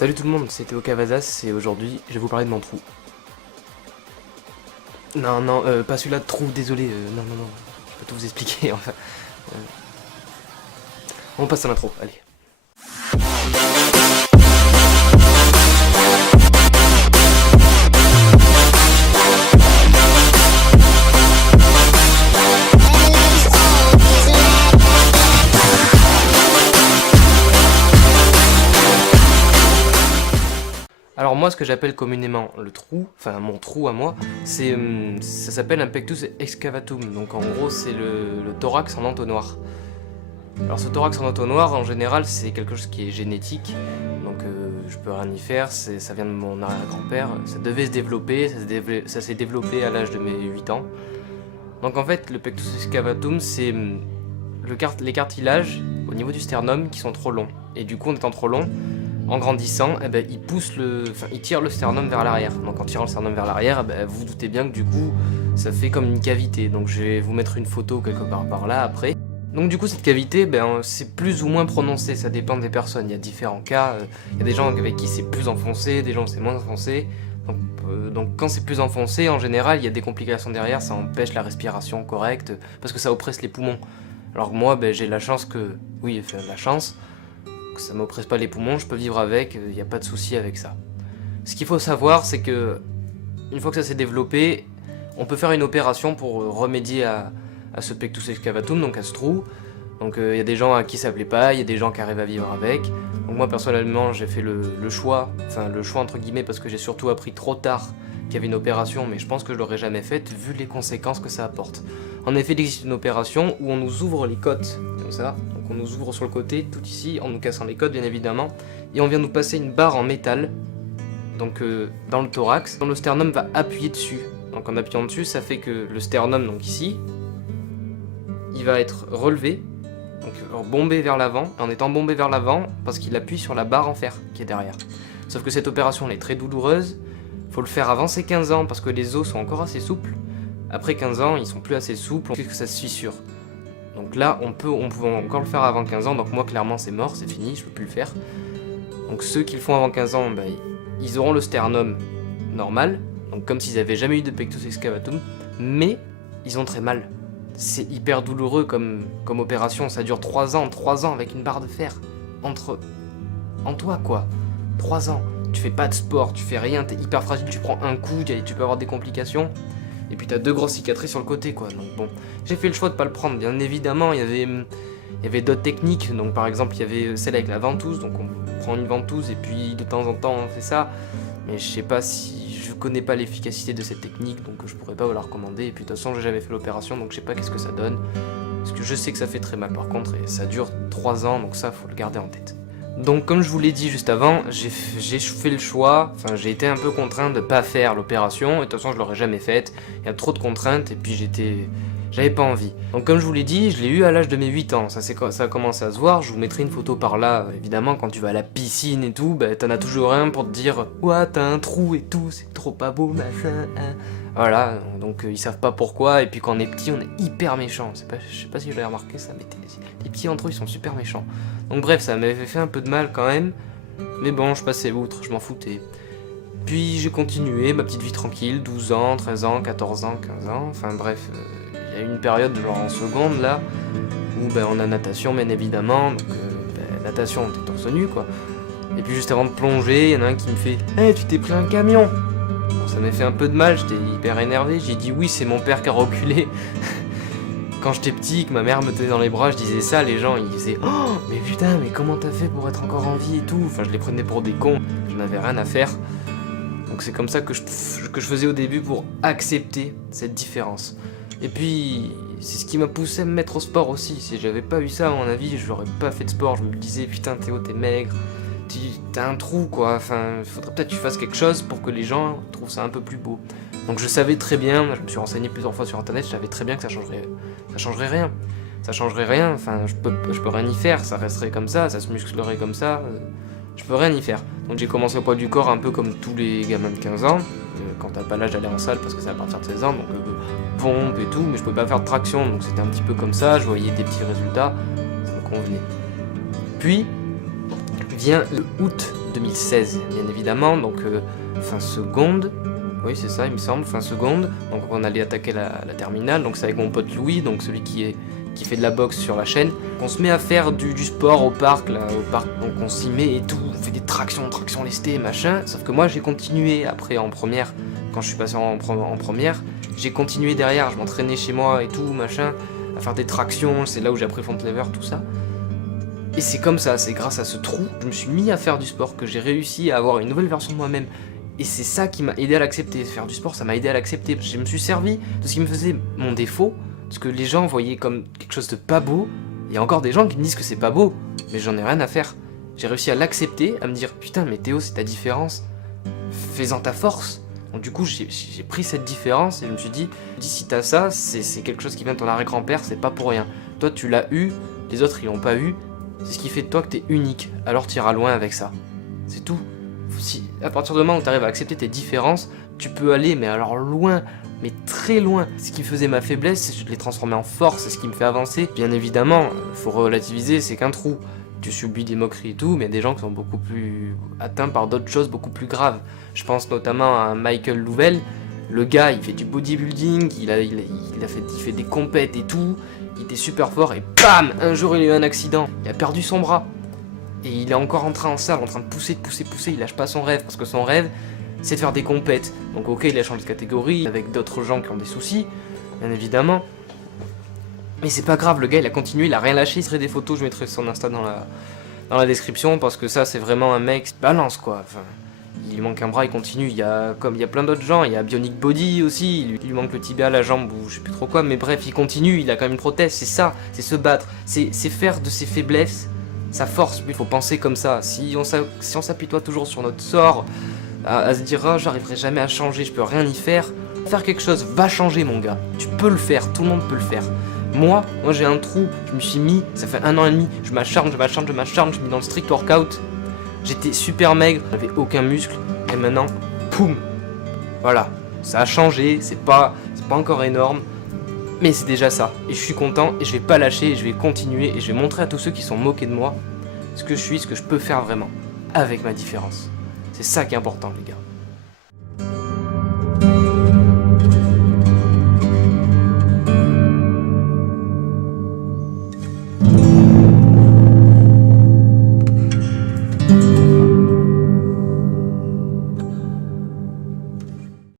Salut tout le monde, c'est Théo Cavazas et aujourd'hui je vais vous parler de mon trou. Non, pas celui-là de trou, désolé, non, je peux tout vous expliquer enfin. On passe à l'intro, allez. Alors moi, ce que j'appelle communément le trou, enfin mon trou à moi, c'est ça s'appelle un pectus excavatum. Donc en gros, c'est le thorax en entonnoir. Alors ce thorax en entonnoir, en général, c'est quelque chose qui est génétique. Donc je peux rien y faire, ça vient de mon arrière-grand-père. Ça devait se développer, ça s'est développé à l'âge de mes 8 ans. Donc en fait, le pectus excavatum, c'est les cartilages au niveau du sternum qui sont trop longs. Et du coup, en étant trop long, en grandissant, eh ben, il tire le sternum vers l'arrière. Donc en tirant le sternum vers l'arrière, eh ben, vous vous doutez bien que du coup, ça fait comme une cavité. Donc je vais vous mettre une photo quelque part par là après. Donc du coup, cette cavité, ben, c'est plus ou moins prononcé, ça dépend des personnes. Il y a différents cas, il y a des gens avec qui c'est plus enfoncé, des gens c'est moins enfoncé. Donc quand c'est plus enfoncé, en général, il y a des complications derrière, ça empêche la respiration correcte, parce que ça oppresse les poumons. Alors moi, ben, j'ai la chance que... Oui, enfin, la chance... ça m'oppresse pas les poumons, je peux vivre avec, il n'y a pas de souci avec ça. Ce qu'il faut savoir, c'est que une fois que ça s'est développé, on peut faire une opération pour remédier à ce pectus excavatum, donc à ce trou. Donc il y a des gens à qui ça plaît pas, il y a des gens qui arrivent à vivre avec. Donc moi personnellement j'ai fait le choix entre guillemets parce que j'ai surtout appris trop tard qu'il y avait une opération, mais je pense que je l'aurais jamais faite vu les conséquences que ça apporte. En effet, il existe une opération où on nous ouvre les côtes, comme ça. Donc on nous ouvre sur le côté, tout ici, en nous cassant les côtes bien évidemment. Et on vient nous passer une barre en métal, donc dans le thorax, dont le sternum va appuyer dessus. Donc en appuyant dessus, ça fait que le sternum, donc ici, il va être relevé, donc bombé vers l'avant, et en étant bombé vers l'avant, parce qu'il appuie sur la barre en fer qui est derrière. Sauf que cette opération elle est très douloureuse, faut le faire avant ses 15 ans parce que les os sont encore assez souples. Après 15 ans, ils sont plus assez souples, puisque ça se fissure. Donc là, on pouvait encore le faire avant 15 ans, donc moi clairement c'est mort, c'est fini, je peux plus le faire. Donc ceux qui le font avant 15 ans, bah, ils auront le sternum normal, donc comme s'ils avaient jamais eu de pectus excavatum, mais ils ont très mal. C'est hyper douloureux comme opération, ça dure 3 ans avec une barre de fer en toi quoi. 3 ans, tu fais pas de sport, tu fais rien, t'es hyper fragile, tu prends un coup, tu peux avoir des complications. Et puis t'as 2 grosses cicatrices sur le côté quoi, donc bon. J'ai fait le choix de pas le prendre, bien évidemment, il y avait d'autres techniques, donc par exemple il y avait celle avec la ventouse, donc on prend une ventouse et puis de temps en temps on fait ça. Mais je connais pas l'efficacité de cette technique, donc je pourrais pas vous la recommander, et puis de toute façon j'ai jamais fait l'opération, donc je sais pas qu'est-ce que ça donne. Parce que je sais que ça fait très mal par contre, et ça dure 3 ans, donc ça faut le garder en tête. Donc comme je vous l'ai dit juste avant, j'ai fait le choix, j'ai été un peu contraint de pas faire l'opération, et de toute façon je l'aurais jamais faite, il y a trop de contraintes, et puis j'avais pas envie. Donc comme je vous l'ai dit, je l'ai eu à l'âge de mes 8 ans, ça a commencé à se voir, je vous mettrai une photo par là, évidemment quand tu vas à la piscine et tout, bah, t'en as toujours un pour te dire « Ouah, t'as un trou et tout, c'est trop pas beau, machin, hein. » Voilà, donc ils savent pas pourquoi, et puis quand on est petit, on est hyper méchant. Je sais pas si je l'avais remarqué ça, mais les petits entre eux, ils sont super méchants. Donc bref, ça m'avait fait un peu de mal quand même, mais bon, je passais outre, je m'en foutais. Puis j'ai continué ma petite vie tranquille, 12 ans, 13 ans, 14 ans, 15 ans, enfin bref, il y a eu une période genre en seconde là, où ben, on a natation bien évidemment, donc natation, t'es torse nu quoi. Et puis juste avant de plonger, il y en a un qui me fait « Hey, tu t'es pris un camion !» Bon, ça m'a fait un peu de mal, j'étais hyper énervé, j'ai dit oui, c'est mon père qui a reculé. Quand j'étais petit, que ma mère me tenait dans les bras, je disais ça, les gens ils disaient « Oh, mais putain, mais comment t'as fait pour être encore en vie et tout ?» Enfin, je les prenais pour des cons, je n'avais rien à faire. Donc c'est comme ça que je faisais au début pour accepter cette différence. Et puis, c'est ce qui m'a poussé à me mettre au sport aussi. Si j'avais pas eu ça, à mon avis, je n'aurais pas fait de sport. Je me disais, putain, Théo, t'es maigre, t'as un trou, quoi. Enfin, il faudrait peut-être que tu fasses quelque chose pour que les gens trouvent ça un peu plus beau. Donc je savais très bien, je me suis renseigné plusieurs fois sur internet, je savais très bien que ça changerait rien. Ça changerait rien, enfin, je peux rien y faire, ça resterait comme ça se musclerait comme ça. Je peux rien y faire. Donc j'ai commencé au poids du corps un peu comme tous les gamins de 15 ans, quand t'as pas l'âge d'aller en salle parce que c'est à partir de 16 ans, donc pompe et tout, mais je pouvais pas faire de traction, donc c'était un petit peu comme ça, je voyais des petits résultats, ça me convenait. Puis vient le août 2016 bien évidemment, donc fin seconde, oui c'est ça il me semble, fin seconde, donc on allait attaquer la terminale, donc c'est avec mon pote Louis, donc celui qui fait de la boxe sur la chaîne. On se met à faire du sport au parc, donc on s'y met et tout, on fait des tractions lestées, machin, sauf que moi j'ai continué après en première, quand je suis passé en première, j'ai continué derrière, je m'entraînais chez moi et tout, machin, à faire des tractions, c'est là où j'ai appris front lever, tout ça. Et c'est comme ça, c'est grâce à ce trou, je me suis mis à faire du sport, que j'ai réussi à avoir une nouvelle version de moi-même. Et c'est ça qui m'a aidé à l'accepter, faire du sport ça m'a aidé à l'accepter. Je me suis servi de ce qui me faisait mon défaut, ce que les gens voyaient comme quelque chose de pas beau. Il y a encore des gens qui me disent que c'est pas beau, mais j'en ai rien à faire. J'ai réussi à l'accepter, à me dire putain mais Théo c'est ta différence, fais-en ta force. Donc du coup j'ai pris cette différence et je me suis dit si t'as ça, c'est quelque chose qui vient de ton arrière-grand-père, c'est pas pour rien. Toi tu l'as eu, les autres ils l'ont pas eu, c'est ce qui fait de toi que t'es unique, alors t'iras loin avec ça. C'est tout. Si, à partir du moment où t'arrives à accepter tes différences, tu peux aller mais alors loin, mais très loin. Ce qui faisait ma faiblesse, je l'ai transformé en force, c'est ce qui me fait avancer. Bien évidemment, faut relativiser, c'est qu'un trou. Tu subis des moqueries et tout, mais il y a des gens qui sont beaucoup plus atteints par d'autres choses beaucoup plus graves. Je pense notamment à Michael Louvel. Le gars, il fait du bodybuilding, il fait des compètes et tout, il était super fort et bam, un jour il a eu un accident, il a perdu son bras. Et il est encore en salle, en train de pousser, il lâche pas son rêve, parce que son rêve, c'est de faire des compètes. Donc ok, il a changé de catégorie, avec d'autres gens qui ont des soucis, bien évidemment. Mais c'est pas grave, le gars il a continué, il a rien lâché, il serait des photos, je mettrai son Insta dans la description, parce que ça c'est vraiment un mec qui balance quoi. Enfin, il lui manque un bras, il continue, il y a plein d'autres gens, il y a Bionic Body aussi, il lui manque le tibia, la jambe ou je sais plus trop quoi, mais bref, il continue, il a quand même une prothèse, c'est ça, c'est se battre, c'est faire de ses faiblesses sa force. Il faut penser comme ça. Si on s'appuie toujours sur notre sort, à se dire oh, j'arriverai jamais à changer, je peux rien y faire, faire quelque chose va changer mon gars. Tu peux le faire, tout le monde peut le faire. Moi j'ai un trou, je me suis mis, ça fait 1 an et demi, je m'acharne, je me mets dans le strict workout. J'étais super maigre, j'avais aucun muscle, et maintenant, poum. Voilà, ça a changé, c'est pas encore énorme. Mais c'est déjà ça, et je suis content, et je vais pas lâcher, et je vais continuer, et je vais montrer à tous ceux qui sont moqués de moi ce que je suis, ce que je peux faire vraiment, avec ma différence. C'est ça qui est important les gars.